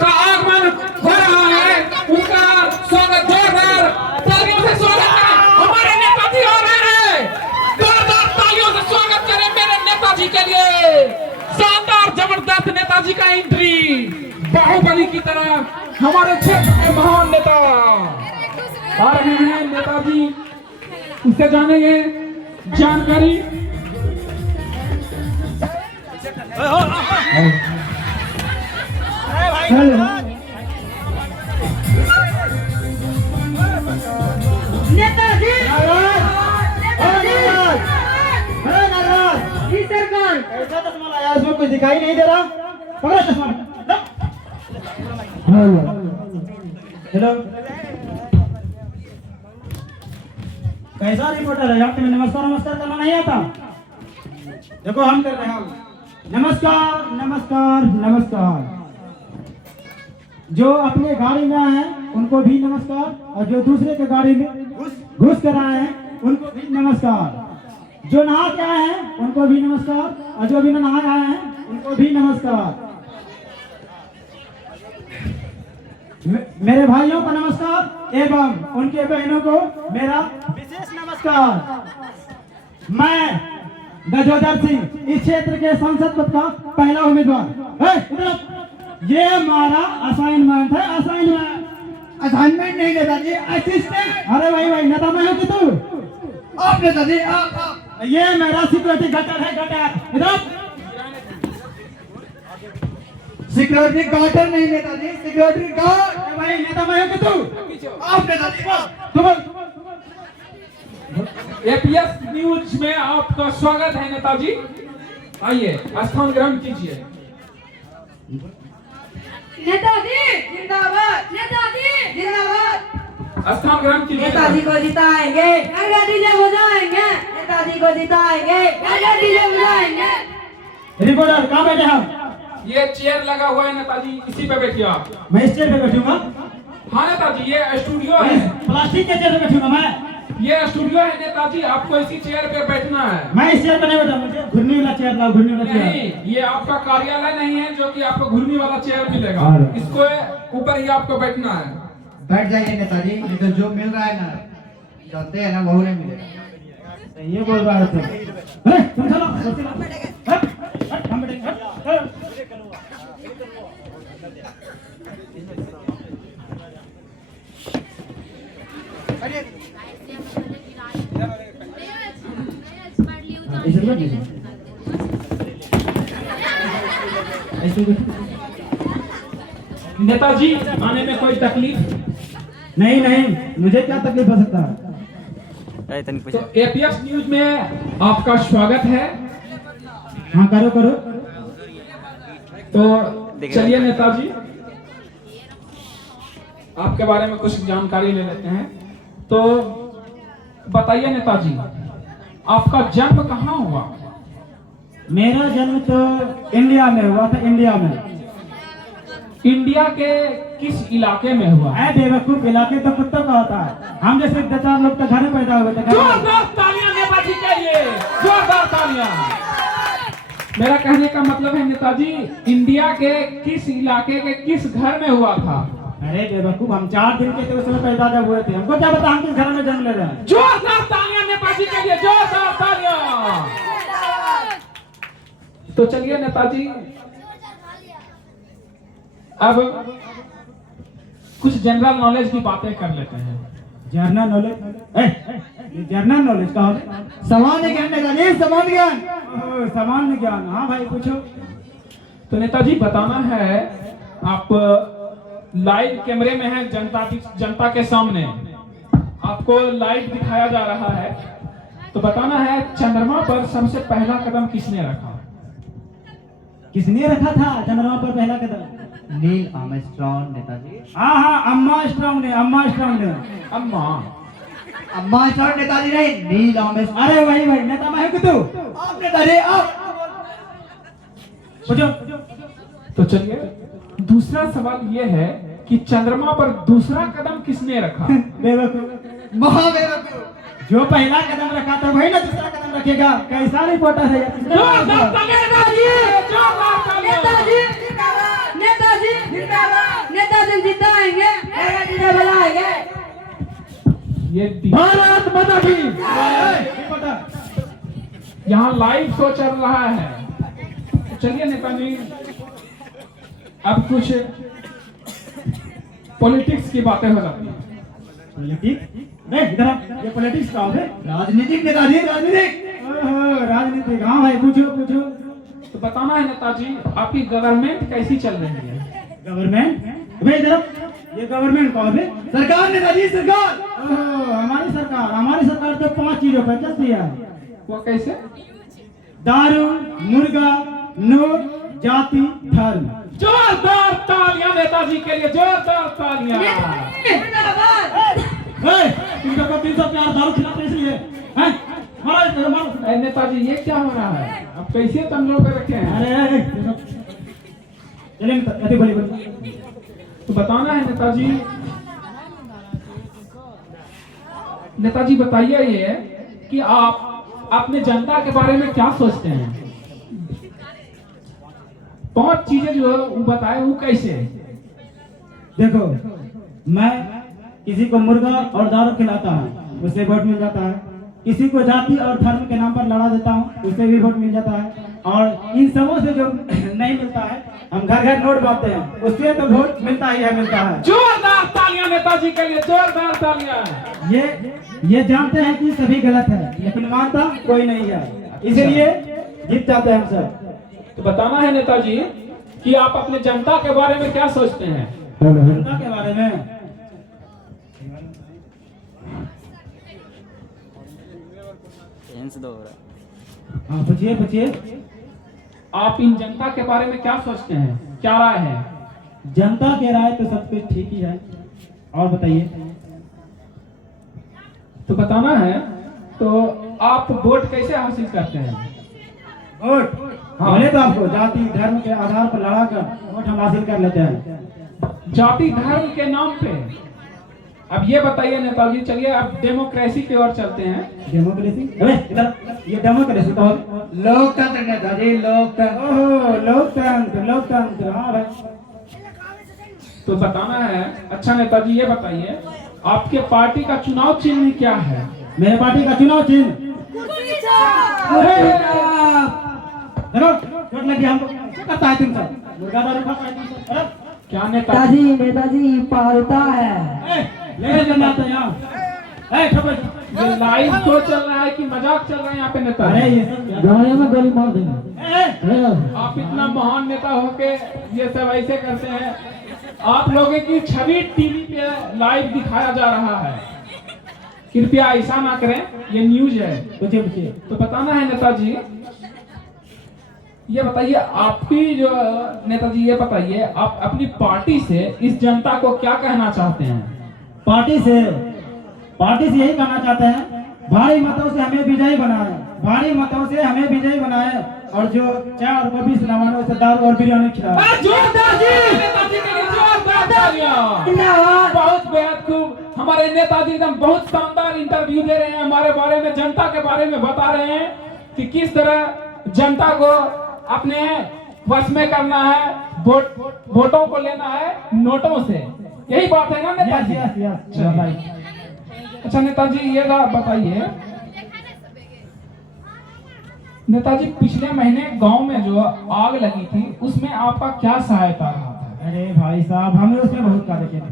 का आगमन हो रहा है, उनका स्वागत जोरदार तालियों से स्वागत करें। हमारे नेताजी आ रहे हैं, जोरदार तालियों से स्वागत करें मेरे नेताजी के लिए। शानदार जबरदस्त नेताजी का एंट्री, बाहुबली की तरह हमारे क्षेत्र के महान नेता आ रहे हैं। नेताजी उससे जानेंगे जानकारी। नेताजी सरकार ऐसा चश्मा लाया, उसमें कुछ दिखाई नहीं दे रहा। पकड़ो चश्मा। हेलो, कैसा रिपोर्टर है यार? तुम्हें नमस्कार नमस्कार करना नहीं आता? देखो हम कर रहे हैं। नमस्कार नमस्कार नमस्कार। जो अपने गाड़ी में आए हैं उनको भी नमस्कार, और जो दूसरे के गाड़ी में घुस कर आए हैं उनको भी नमस्कार। जो नहा के आए हैं उनको भी नमस्कार, और जो भी नहा आए हैं उनको भी नमस्कार। मेरे भाइयों को नमस्कार एवं उनके बहनों को मेरा विशेष नमस्कार। मैं गजोदर सिंह इस क्षेत्र के संसद पद का पहला उम्मीदवार। ये हमारा असाइनमेंट है। असाइनमेंट नहीं नेताजी, असिस्टेंट। अरे भाई नेता मैं हूँ कि तू? आप नेताजी आप। ये मेरा सिक्योरिटी गार्ड है। इधर सिक्योरिटी गार्ड नहीं नेताजी, सिक्योरिटी गार्ड। भाई नेता मैं हूँ कि तू? आप नेताजी एपीएस न्यूज में आपका स्वागत है नेताजी। आइए स्थान ग्रहण कीजिए। नेताजी जिंदाबाद, नेताजी जिंदाबाद। स्थान ग्रहण कीजिए। नेताजी को जिताएंगे, डीजे बजाएंगे। नेताजी को जिताएंगे, डीजे बजाएंगे। रिपोर्टर कहाँ बैठे हम? ये चेयर लगा हुआ है नेताजी, इसी पे बैठिए आप। मैं इस चेयर पे बैठूंगा? हाँ नेताजी, ये स्टूडियो है। प्लास्टिक के चेयर पे बैठूंगा मैं? ये स्टूडियो है नेताजी, आपको इसी चेयर पे बैठना है। मैं इस चेयर पे नहीं बैठा, मुझे घुर्नी वाला चेयर लाओ। घुर्नी वाला चेयर नहीं, ये आपका कार्यालय नहीं है जो कि आपको घुर्नी वाला चेयर मिलेगा। इसको ऊपर ही आपको बैठना है। बैठ जाइए नेताजी, नहीं तो जो मिल रहा है ना, जानते हैं ना, वो नहीं मिलेगा। ये बोल रहा है तुम चलो हम बैठेंगे। नेताजी आने में कोई तकलीफ? नहीं, मुझे क्या तकलीफ हो सकता है? तो एपीएस न्यूज में आपका स्वागत है। हाँ करो। तो चलिए नेताजी, आपके बारे में कुछ जानकारी ले लेते हैं। तो बताइए नेताजी, आपका जन्म कहाँ हुआ? मेरा जन्म तो इंडिया में हुआ था। इंडिया के किस इलाके में हुआ? है बेवकूफ, इलाके तो कुत्तों का होता है। हम जैसे 2-4 लोग तो घर में पैदा हुए थे। जोरदार तालियां नेताजी के लिए, जोरदार तालियां। मेरा कहने का मतलब है नेताजी, इंडिया के किस इलाके के किस घर में हुआ था? अरे बेवकूफ, हम 4 दिन के थे उस समय पैदा जब हुए थे। हमको क्या पता हम किस घर में जन्म ले रहे हैं? जोरदार तालियां नेताजी के लिए, जोरदार तालियां। तो चलिए नेताजी, अब कुछ जनरल नॉलेज की बातें कर लेते हैं। General knowledge? जनरल नॉलेज का सामान्य ज्ञान नेताजी, सामान्य ज्ञान। सामान्य ज्ञान। हाँ भाई पूछो। तो नेताजी बताना है, आप लाइव कैमरे में हैं, जनता के सामने आपको लाइव दिखाया जा रहा है। तो बताना है, चंद्रमा पर सबसे पहला कदम किसने रखा? किसने रखा था चंद्रमा पर पहला कदम? Neil Armstrong Netaji. हाँ अम्मा स्ट्रॉन्ग ने। अम्मा आर्मस्ट्रॉन्ग नेताजी नहीं, नील आर्मस्ट्रॉन्ग। अरे भाई नेता मैं हूँ कि तू? आप नेताजी आप। पूछो। तो चलिए, दूसरा सवाल ये है कि चंद्रमा पर दूसरा कदम किसने रखा? बेवकूफ, महाबेवकूफ। जो पहला कदम रखा था वही ना दूसरा कदम रखेगा। कैसा रिपोर्टर है यार? नेताजी जिंदाबाद, नेताजी जिंदाबाद। ये भारत माता की पता यहाँ लाइव शो चल रहा है। चलिए नेताजी, अब कुछ पॉलिटिक्स की बातें हो जाती हैं। पॉलिटिक्स नहीं, इधर आ। ये पॉलिटिक्स का है? राजनीतिक नेताजी, राजनीतिक। ओहो, राजनीतिक। हाँ भाई, पूछो पूछो। तो बताना है नेताजी, आपकी गवर्नमेंट कैसी चल रही है? गवर्नमेंट भाई इधर, ये गवर्नमेंट कौन है? सरकार नेताजी, सरकार। ओहो, हमारी सरकार तो 5 चीजों पर चलती है। वो कैसे? दारू, मुर्गा, नोट, जाति, धर्म। जोरदार तालियां नेताजी के लिए, जोरदार तालियां। तुमको को 304 दारू खिलाते इसलिए हैं? मारो। नेताजी ये क्या हो रहा है? अब कैसे तुम लोग रखे हैं? अरे चलिए अति बड़ी बड़ी तो बताना है नेताजी। नेताजी बताइए ये कि आप अपने जनता के बारे में क्या सोचते हैं? 5 चीजें जो वो बताए वो कैसे? देखो, मैं किसी को मुर्गा और दारू खिलाता हूँ, उससे वोट मिल जाता है। किसी को जाति और धर्म के नाम पर लड़ा देता हूँ, उससे भी वोट मिल जाता है। और इन सबों से जो नहीं मिलता है, हम घर घर नोट बांटते हैं, उससे तो वोट मिलता ही है, मिलता है। जोरदार तालियां नेताजी के लिए, जोरदार तालियां। ये जानते हैं कि सभी गलत है, लेकिन मानता कोई नहीं है, इसलिए जीत जाते हैं हम सब। तो बताना है नेताजी कि आप अपने जनता के बारे में क्या सोचते हैं? जनता के बारे में हाँ, पूछिए पूछिए। आप इन जनता के बारे में क्या सोचते हैं? क्या राय है? जनता के राय तो सब कुछ ठीक ही है, और बताइए। तो बताना है, तो आप वोट कैसे हासिल करते हैं? वोट पहले तो आपको जाति धर्म के आधार पर लड़ा कर वोट हम हासिल कर लेते हैं। जाति धर्म के नाम पे? अब ये बताइए नेताजी, चलिए अब डेमोक्रेसी की ओर चलते हैं। डेमोक्रेसी? अबे इधर, ये डेमोक्रेसी तो लोकतंत्र नेताजी, लोकतंत्र। ओहो, लोकतंत्र लोकतंत्र, हाँ भाई। तो बताना है। अच्छा नेताजी ये बताइए, आपके पार्टी का चुनाव चिन्ह क्या है? मेरे पार्टी का चुनाव चिन्ह देखो, चोट लगी हमको। क्या करता है तुम सब? मुर्गा दारू खाता है तुम सब? अरे क्या नेताजी? नेताजी पालता है। ले चलना आता है यहाँ। ये लाइव शो चल रहा है कि मजाक चल रहा है यहाँ पे नेताजी? अरे ये सब क्या? गाड़ी में गोली मार देंगे। आप इतना महान नेता होके ये सब ऐसे करते हैं। आप लोगों की छवि टीवी पे लाइव दिखाया जा रहा है, कृपया ऐसा ना करें, ये न्यूज है। पूछिए पूछिए। तो बताना है नेताजी, ये बताइए आपकी जो नेताजी ये बताइए, आप अपनी पार्टी से इस जनता को क्या कहना चाहते हैं? पार्टी से यही कहना चाहते हैं, भारी मतों से हमें विजयी बनाए, भारी मतों से हमें विजयी बनाए, और जो 4 और 20 नवानों से दारू और बिरयानी खिलाए। जोरदार नेताजी के लिए जोरदार तालियां। बहुत बेहद खूब। हमारे नेताजी एकदम बहुत शानदार इंटरव्यू दे रहे हैं, हमारे बारे में, जनता के बारे में बता रहे हैं कि किस तरह जनता को अपने वश में करना है, वोटों को लेना है नोटों से। यही बात है ना नेताजी? यस। अच्छा नेताजी ये बताइए, नेताजी पिछले महीने गांव में जो आग लगी थी उसमें आपका क्या सहायता रहा था? अरे भाई साहब, हमने उसमें बहुत कार्य किए थे।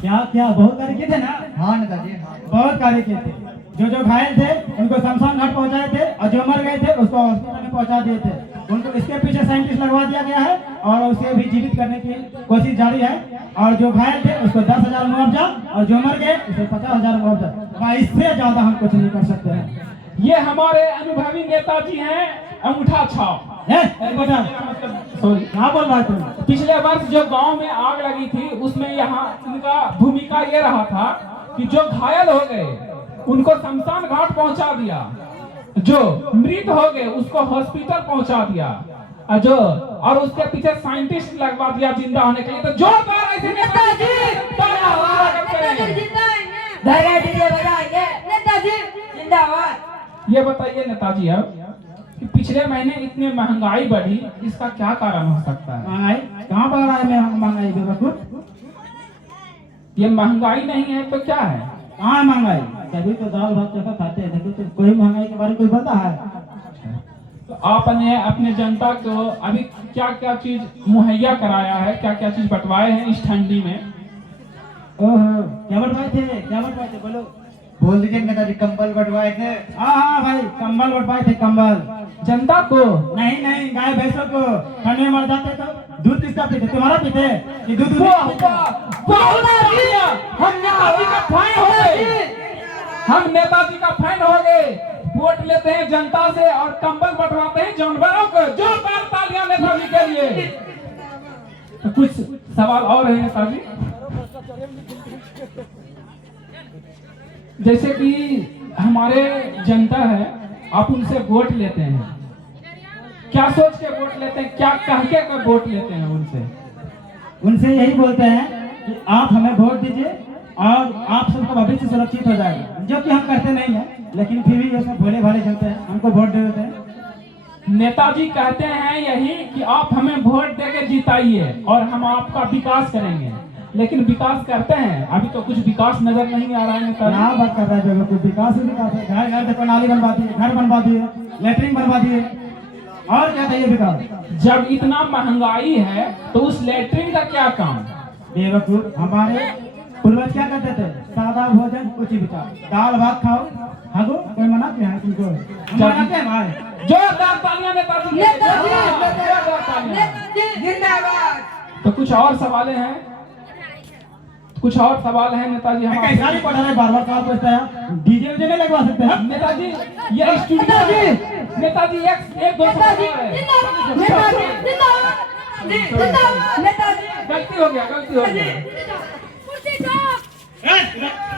क्या बहुत कार्य किए थे ना? हाँ नेताजी, हाँ। बहुत कार्य किए थे। जो घायल थे उनको शमशान घाट पहुंचाए थे, और जो मर गए थे उसको हॉस्पिटल में पहुंचा दिए थे। उनको इसके पीछे साइंटिस्ट लगवा दिया गया है, और उसे भी जीवित करने की कोशिश जारी है। और जो घायल थे उसको 10,000 मुआवजा, और जो मर गए उसे 50,000 मुआवजा। इससे ज्यादा हम कुछ नहीं कर सकते हैं। ये हमारे अनुभवी नेताजी हैं, अंगूठा छाप। सॉरी, क्या बोल रहा है तुम? पिछले वर्ष जो गांव में आग लगी थी उसमें यहाँ इनका भूमिका ये रहा था कि जो घायल हो गए उनको शमशान घाट पहुंचा दिया, जो मृत हो गए उसको हॉस्पिटल पहुंचा दिया, और उसके पीछे साइंटिस्ट लगवा दिया जिंदा होने के लिए। तो जोरदार ऐसे नेताजी जिंदाबाद। ये बताइए नेताजी अब कि पिछले महीने इतनी महंगाई बढ़ी, इसका क्या कारण हो सकता है? महंगाई कहाँ बढ़ रहा है? महंगाई बेवकूफ। ये महंगाई नहीं है तो क्या है? कहाँ महंगाई? कभी तो दाल भात चोखा खाते हैं, देखो तो कोई महंगाई के बारे में कोई पता है? तो आपने अपने जनता को अभी क्या क्या चीज मुहैया कराया है, क्या क्या चीज बंटवाए हैं इस ठंडी में? ओहो, क्या बंटवाए थे? क्या बंटवाए थे बोलो? बोल दीजिए नेताजी, कंबल बंटवाए थे। हाँ भाई, कंबल बंटवाए थे, कंबल। जनता को? नहीं नहीं, गाय भैंसों को। ठंड में मर जाते तो दूध किसका पीते? तुम्हारा पीते कि दूध वाह वाह, बहुत बढ़िया। हम नेताजी का फैन हो गए, हम नेताजी का फैन हो गए। वोट लेते हैं जनता से और कंबल बंटवाते हैं जानवरों को। जोरदार तालियां नेताजी के लिए। तो कुछ सवाल और है नेताजी, जैसे कि हमारे जनता है, आप उनसे वोट लेते हैं, क्या सोच के वोट लेते हैं, क्या कह के वोट लेते हैं उनसे? उनसे यही बोलते हैं कि आप हमें वोट दीजिए और आप सबका भविष्य सुरक्षित हो जाएगा, जो कि हम करते नहीं हैं, लेकिन फिर भी ये सब भोले भाले चलते हैं, हमको वोट दे देते हैं। नेताजी कहते हैं यही कि आप हमें वोट देके जिताइए और हम आपका विकास करेंगे, लेकिन विकास करते हैं? अभी तो कुछ विकास नजर नहीं आ रहा है क्या नेताजी। बात कर रहा है? कुछ विकास ही विकास है। घर घर देखो, नाली बनवा दिए, घर बनवा दिए, लेटरिन बनवा दिए, और क्या चाहिए विकास? जब इतना महंगाई है तो उस लेटरिन का क्या काम? बेवकूफ, हमारे पूर्वज क्या करते थे? सादा भोजन उच्च विचार, दाल भात खाओ, हागो, कोई मना क्या है तुमको? हम मनाते हैं भाई। जोरदार तालियां नेताजी के लिए। जोरदार तालियां। जिंदाबाद। तो कुछ और सवाल हैं, कुछ और सवाल है नेताजी हम कैसा आपसे? नहीं पढ़ा रहे, बार बार कहा पूछता है, डीजे उजे नहीं लगवा सकते हैं? नेताजी ये स्टूडियो है। नेताजी एक दो सवाल है। नेताजी गलती हो गया, गलती हो गया।